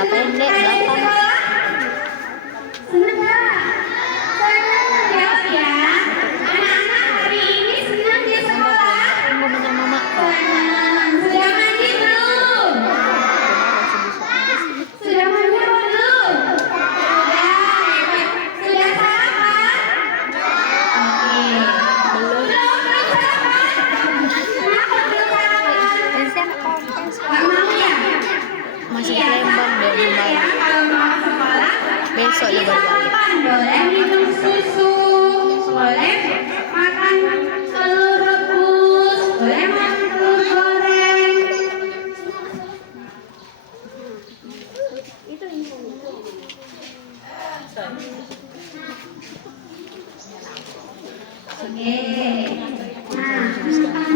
Celana pendek belakang. Senang nggak? Senang jawab ya. Anak-anak hari ini senang di sekolah? Bener mama. Senang. Sudah mandi belum? Sudah mandi belum? Sudah. Sudah sarapan? Oke. Belum sarapan? Kenapa belum sarapan? Nggak mau ya? Masih Iya, Palembang sarapan belum aja ya kalau mau sekolah. Besok Tapi juga sarapan boleh minum susu, boleh makan telur rebus, boleh makan telur goreng. Oke. Nah,